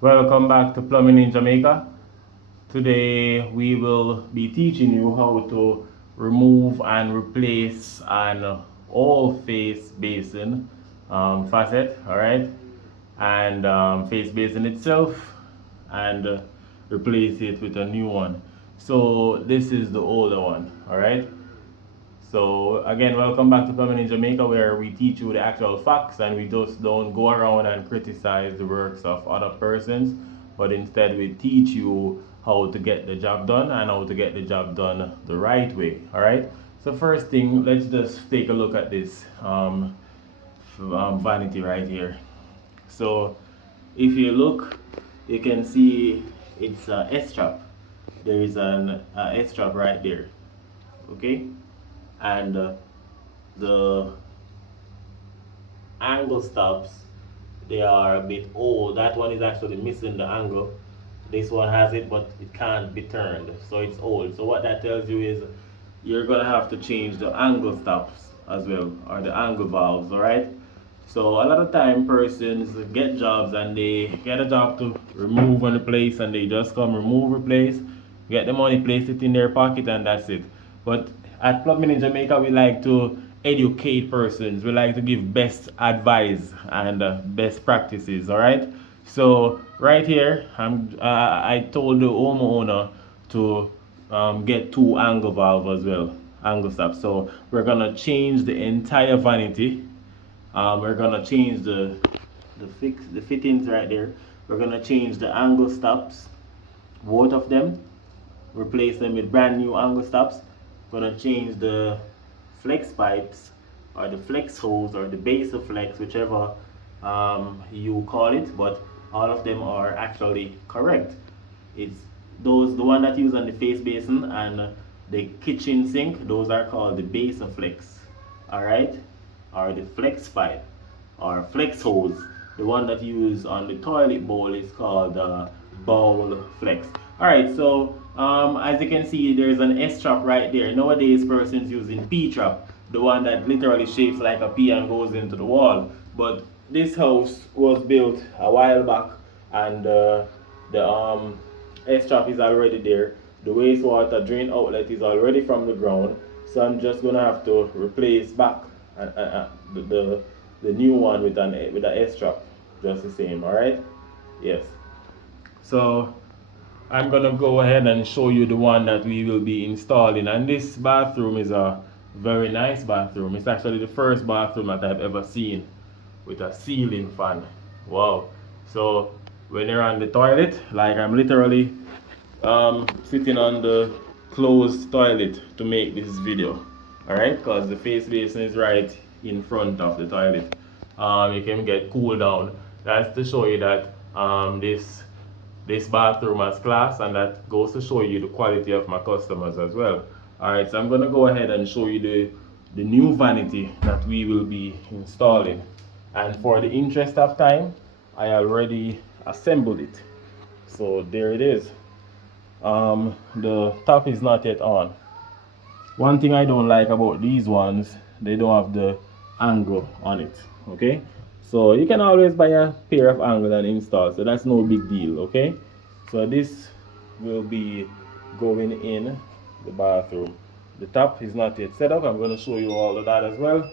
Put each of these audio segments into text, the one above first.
Welcome back to Plumbing in Jamaica. Today we will be teaching you how to remove and replace an all face basin faucet, alright, and face basin itself, and replace it with a new one. So this is the older one, alright. So again, welcome back to Plumbing in Jamaica, where we teach you the actual facts and we just don't go around and criticize the works of other persons, but instead we teach you how to get the job done and how to get the job done the right way. All right. So first thing, let's just take a look at this vanity right here. So if you look, you can see it's a S-trap. There is an S-trap right there. Okay, and the angle stops, they are a bit old. That one is actually missing the angle. This one has it, but it can't be turned, so it's old. So what that tells you is you're gonna have to change the angle stops as well, or the angle valves. All right. So a lot of time persons get jobs and they get a job to remove and replace, and they just come remove, replace, get the money, place it in their pocket, and that's it. But at Plumbing in Jamaica, we like to educate persons. We like to give best advice and best practices. All right. So right here, I told the homeowner to get two angle valve as well, angle stops. So we're gonna change the entire vanity. We're gonna change the fittings right there. We're gonna change the angle stops, both of them, replace them with brand new angle stops. Gonna change the flex pipes, or the flex hose, or the base of flex, whichever you call it, but all of them are actually correct. It's those, the one that you use on the face basin and the kitchen sink, those are called the base of flex. All right, or the flex pipe or flex hose. The one that you use on the toilet bowl is called bowl flex. All right, so as you can see, there's an S trap right there. Nowadays, persons using P trap, the one that literally shapes like a P and goes into the wall. But this house was built a while back, and the S trap is already there. The wastewater drain outlet is already from the ground, so I'm just gonna have to replace back the new one with an S trap, just the same. All right. Yes. So I'm gonna go ahead and show you the one that we will be installing. And this bathroom is a very nice bathroom. It's actually the first bathroom that I've ever seen with a ceiling fan. Wow. So when you're on the toilet, like I'm literally sitting on the closed toilet to make this video. Alright, because the face basin is right in front of the toilet. You can get cool down. That's to show you that this bathroom has class, and that goes to show you the quality of my customers as well. Alright, so I'm gonna go ahead and show you the new vanity that we will be installing. And for the interest of time, I already assembled it. So there it is. The top is not yet on. One thing I don't like about these ones, they don't have the angle on it. Okay, so you can always buy a pair of angle and install, so that's no big deal. Okay, so this will be going in the bathroom. The top is not yet set up. I'm going to show you all of that as well.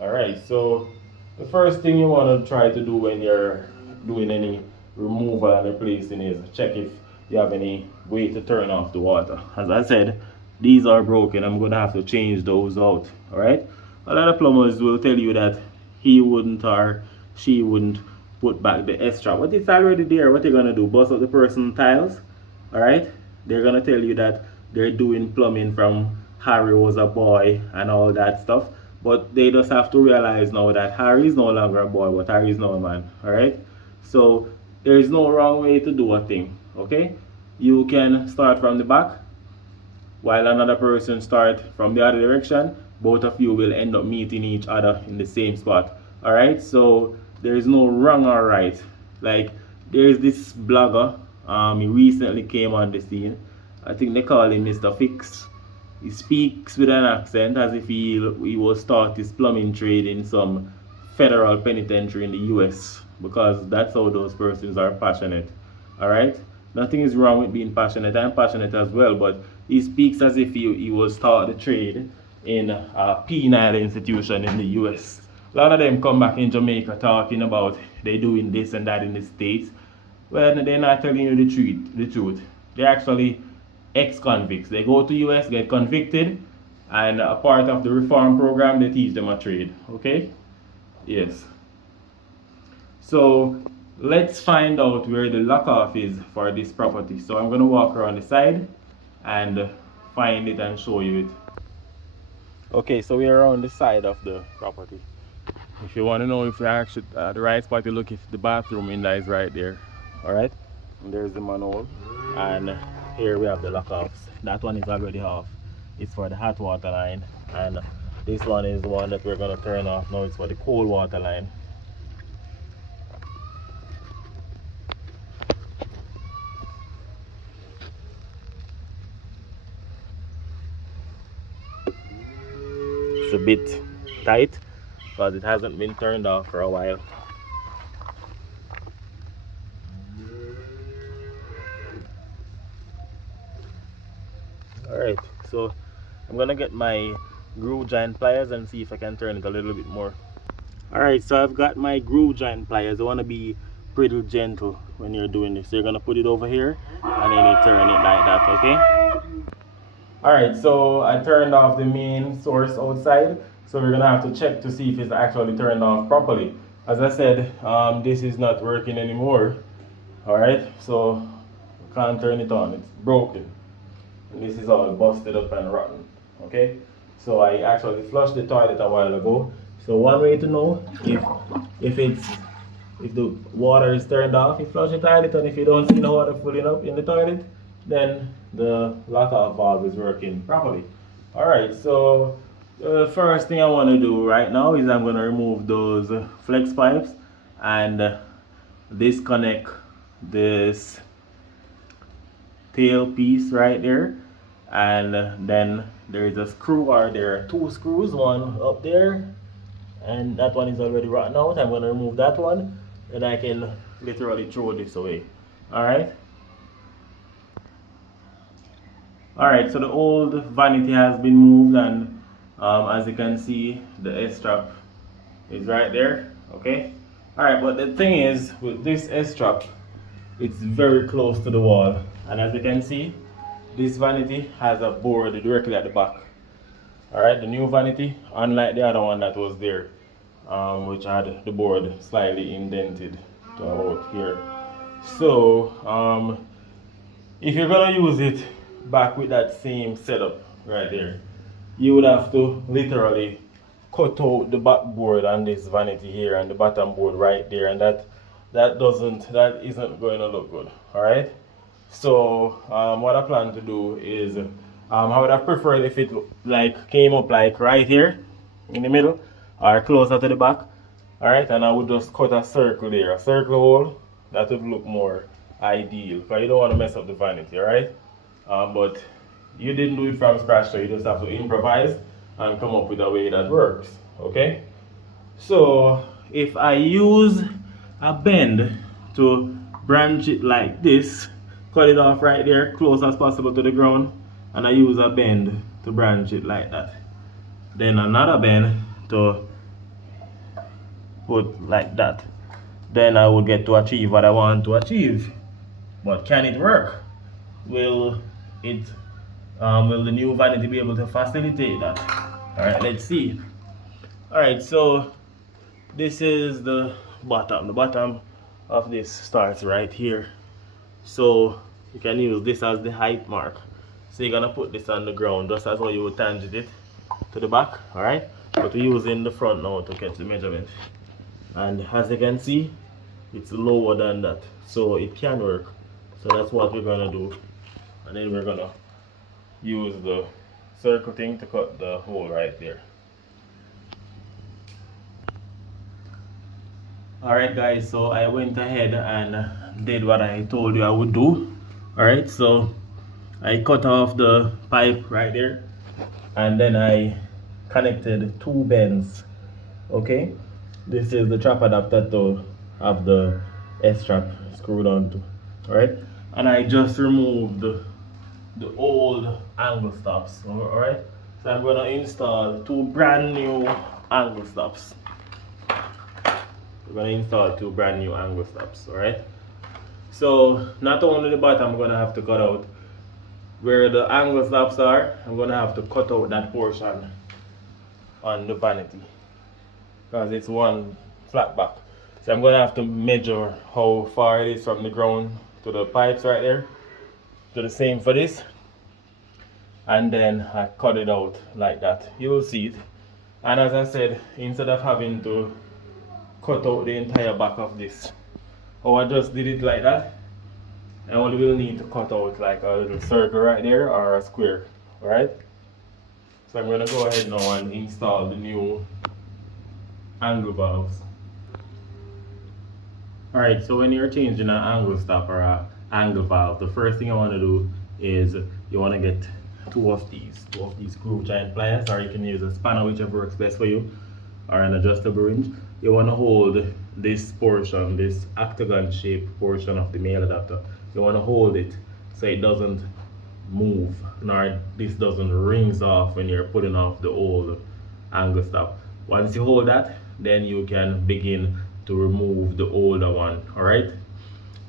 All right, so the first thing you want to try to do when you're doing any removal and replacing is check if you have any way to turn off the water. As I said, these are broken. I'm going to have to change those out. All right, a lot of plumbers will tell you that he wouldn't or she wouldn't put back the extra, but it's already there. What you're going to do, bust up the person tiles. All right, they're going to tell you that they're doing plumbing from Harry was a boy and all that stuff, but they just have to realize now that Harry is no longer a boy, but Harry is now a man. All right, so there is no wrong way to do a thing. Okay, you can start from the back while another person start from the other direction. Both of you will end up meeting each other in the same spot. All right, so there is no wrong or right. Like, there is this blogger, he recently came on the scene. I think they call him Mr. Fix. He speaks with an accent as if he was taught his plumbing trade in some federal penitentiary in the US, because that's how those persons are passionate. Alright? Nothing is wrong with being passionate. I'm passionate as well, but he speaks as if he was taught the trade in a penal institution in the US. A lot of them come back in Jamaica talking about they doing this and that in the States. Well, they're not telling you the truth. They're actually ex-convicts. They go to US, get convicted, and a part of the reform program, they teach them a trade. Okay? Yes. So let's find out where the lock-off is for this property. So I'm going to walk around the side and find it and show you it. Okay, so we're around the side of the property. If you want to know if you're actually at the right spot to look, if the bathroom in there is right there. Alright, and there's the manhole, and here we have the lock-offs. That one is already off. It's for the hot water line, and this one is the one that we're going to turn off now. It's for the cold water line. It's a bit tight because it hasn't been turned off for a while. Alright, so I'm gonna get my groove joint pliers and see if I can turn it a little bit more. Alright, so I've got my groove joint pliers. I want to be pretty gentle when you're doing this. So you're gonna put it over here and then you turn it like that, okay? Alright, so I turned off the main source outside, so we're gonna have to check to see if it's actually turned off properly. As I said, this is not working anymore. Alright, so we can't turn it on, it's broken. And this is all busted up and rotten. Okay, so I actually flushed the toilet a while ago. So one way to know if the water is turned off, you flush the toilet, and if you don't see no water filling up in the toilet, then the lock-off valve is working properly. Alright, so the first thing I want to do right now is I'm going to remove those flex pipes and disconnect this tail piece right there, and then there is a screw, or there are two screws, one up there and that one is already rotten out. I'm going to remove that one and I can literally throw this away. Alright, so the old vanity has been moved, and as you can see, the S-strap is right there. Okay, alright, but the thing is, with this S-strap, it's very close to the wall, and as you can see, this vanity has a board directly at the back. Alright, the new vanity, unlike the other one that was there, which had the board slightly indented to about here. So if you're gonna use it back with that same setup right there, you would have to literally cut out the backboard on this vanity here and the bottom board right there, and that isn't going to look good. Alright, so what I plan to do is I would have preferred if it like came up like right here in the middle or closer to the back. Alright, and I would just cut a circle there, a circle hole. That would look more ideal because you don't want to mess up the vanity. Alright, but you didn't do it from scratch, so you just have to improvise and come up with a way that works. Okay, so if I use a bend to branch it like this, cut it off right there close as possible to the ground, and I use a bend to branch it like that, then another bend to put like that, then I will get to achieve what I want to achieve. But can it work? Will the new vanity be able to facilitate that? Alright, let's see. Alright, so this is the bottom of this starts right here, so you can use this as the height mark. So you're gonna put this on the ground just as how you would tangent it to the back. Alright, but we're using the front now to catch the measurement, and as you can see, it's lower than that, so it can work. So that's what we're gonna do, and then we're gonna use the circle thing to cut the hole right there. Alright guys, so I went ahead and did what I told you I would do. Alright, so I cut off the pipe right there, and then I connected two bends. Okay, this is the trap adapter to have the S-strap screwed onto. right? And I just removed the old angle stops, alright? So I'm gonna install two brand new angle stops. We're gonna install two brand new angle stops, alright? So not only the bottom I'm gonna have to cut out where the angle stops are, I'm gonna have to cut out that portion on the vanity because it's one flat back. So I'm gonna have to measure how far it is from the ground to the pipes right there. Do the same for this, and then I cut it out like that. You will see it. And as I said, instead of having to cut out the entire back of this, oh, I just did it like that, I only will need to cut out like a little circle right there or a square. Alright, so I'm gonna go ahead now and install the new angle valves. Alright, so when you're changing an angle stop or an angle valve, the first thing I want to do is you want to get two of these screw giant pliers, or you can use a spanner, whichever works best for you, or an adjustable wrench. You want to hold this portion, this octagon shaped portion of the male adapter, you want to hold it so it doesn't move, nor this doesn't rings off when you're pulling off the old angle stop. Once you hold that, then you can begin to remove the older one. Alright,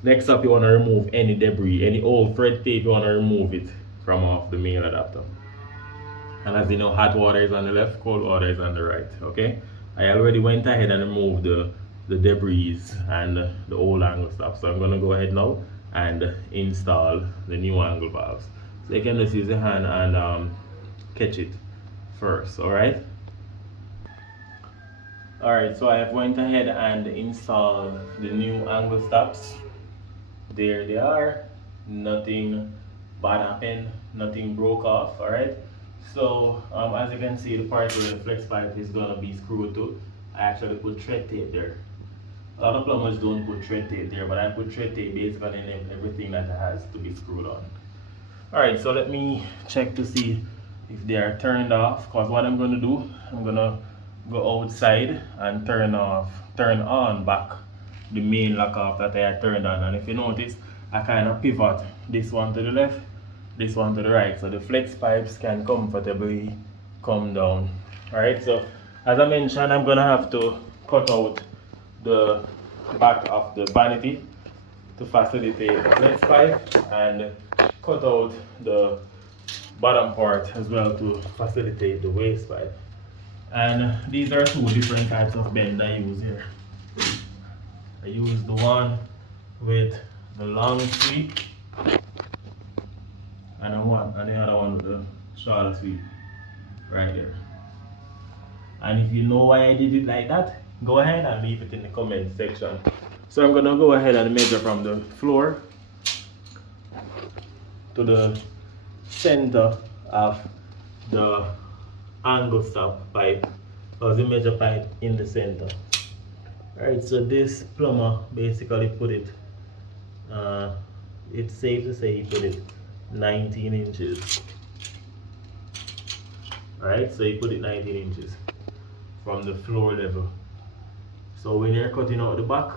next up, you want to remove any debris, any old thread tape. You want to remove it from off the male adapter. And as you know, hot water is on the left, cold water is on the right. Okay, I already went ahead and removed the debris and the old angle stop, so I'm going to go ahead now and install the new angle valves. So you can just use your hand and catch it first. Alright, so I have went ahead and installed the new angle stops. There they are. Nothing bad happened, nothing broke off. Alright, so as you can see, the part where the flex pipe is gonna be screwed to, I actually put thread tape there. A lot of plumbers don't put thread tape there, but I put thread tape basically in everything that has to be screwed on. Alright, so let me check to see if they are turned off, because what I'm gonna do, I'm gonna go outside and turn on back the main lock off that I had turned on. And if you notice, I kind of pivot this one to the left, this one to the right, so the flex pipes can comfortably come down. Alright, so as I mentioned, I'm gonna have to cut out the back of the vanity to facilitate the flex pipe, and cut out the bottom part as well to facilitate the waste pipe. And these are two different types of bend I use here. I use the one with the long sweep, and the other one with the shorter sweep right there. And if you know why I did it like that, go ahead and leave it in the comment section. So I'm gonna go ahead and measure from the floor to the center of the angle stop pipe, because the measure pipe in the center. Alright, so this plumber basically put it, it's safe to say he put it 19 inches. Alright, so he put it 19 inches from the floor level. So when you're cutting out the back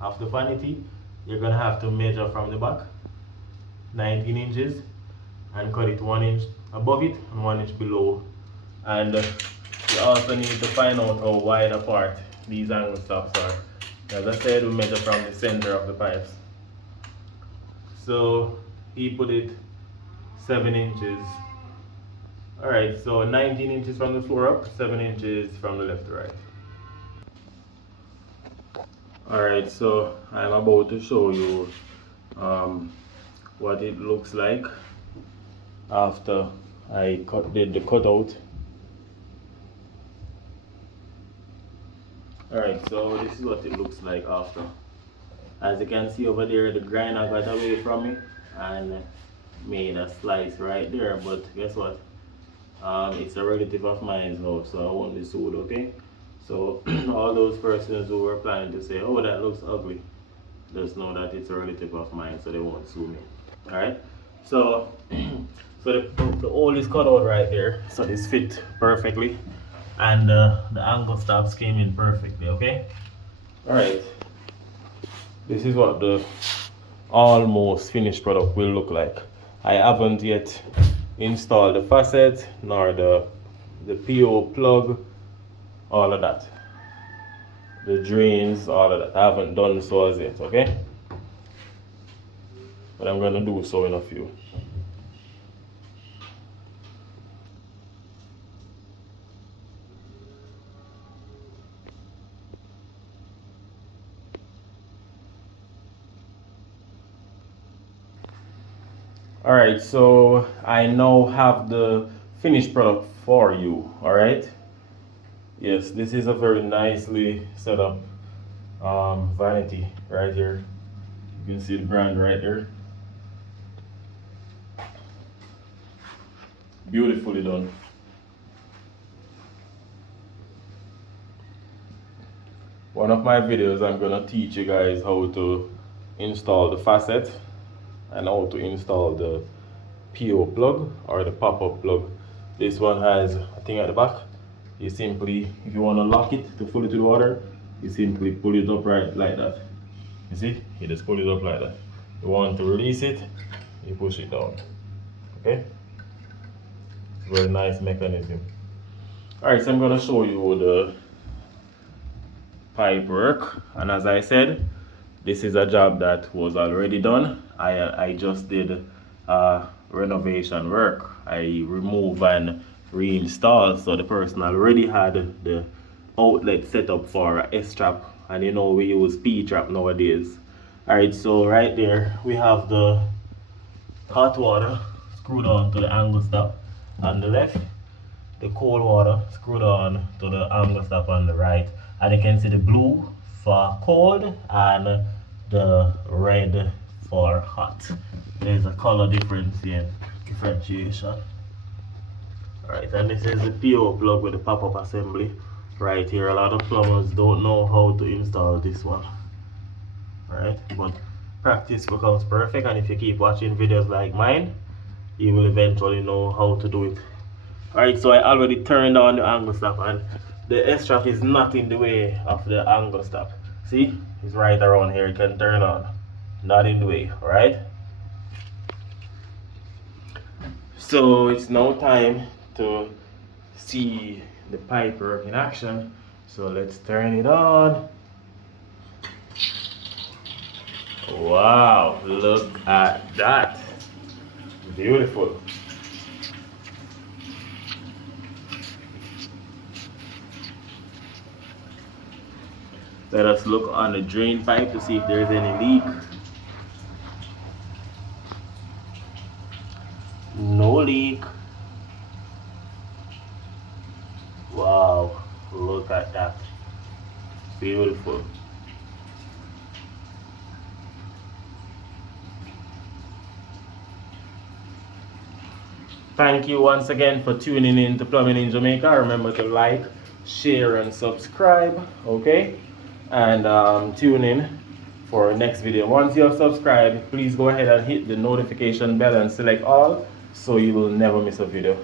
of the vanity, you're gonna have to measure from the back 19 inches and cut it 1 inch above it and 1 inch below. And you also need to find out how wide apart these angle stops are. As I said, we measure from the center of the pipes. So he put it 7 inches. Alright, so 19 inches from the floor up, 7 inches from the left to right. Alright, so I'm about to show you what it looks like after I did the cutout. Alright, so this is what it looks like after. As you can see over there, the grinder got away from me and made a slice right there, but guess what? It's a relative of mine's now, so I won't be sued, okay? So all those persons who were planning to say, oh, that looks ugly, just know that it's a relative of mine, so they won't sue me. Alright, so the hole is cut out right there, so this fit perfectly, and the angle stops came in perfectly. Okay, alright, this is what the almost finished product will look like. I haven't yet installed the faucet nor the PO plug, all of that, the drains, all of that. I haven't done so as yet, okay? But I'm gonna do so in a few. Alright, so I now have the finished product for you. Alright, yes, this is a very nicely set up vanity right here. You can see the brand right there. Beautifully done. One of my videos, I'm gonna teach you guys how to install the faucet and how to install the PO plug or the pop-up plug. This one has a thing at the back. You simply, if you want to lock it to pull it to the water, you simply pull it up right like that. You see? You just pull it up like that. You want to release it, you push it down. Okay? Very nice mechanism. Alright, so I'm gonna show you the pipe work, and as I said, this is a job that was already done. I just did renovation work. I remove and reinstall, so the person already had the outlet set up for a S-trap, and you know we use P-trap nowadays. Alright, so right there we have the hot water screwed on to the angle stop on the left, the cold water screwed on to the angle stop on the right, and you can see the blue for cold and the red for hot. There's a color difference here, differentiation. Alright, and this is the PO plug with the pop-up assembly right here. A lot of plumbers don't know how to install this one, right? But practice becomes perfect, and if you keep watching videos like mine, you will eventually know how to do it. Alright, so I already turned on the angle stop, and the S-trap is not in the way of the angle stop. See, it's right around here. You can turn on, not in the way. Alright, so it's now time to see the pipe work in action. So let's turn it on. Wow, look at that. Beautiful. Let us look on the drain pipe to see if there is any leak. No leak. Wow, look at that. Beautiful. Thank you once again for tuning in to Plumbing in Jamaica. Remember to like, share, and subscribe. Okay? And tune in for next video. Once you have subscribed, please go ahead and hit the notification bell and select all so you will never miss a video.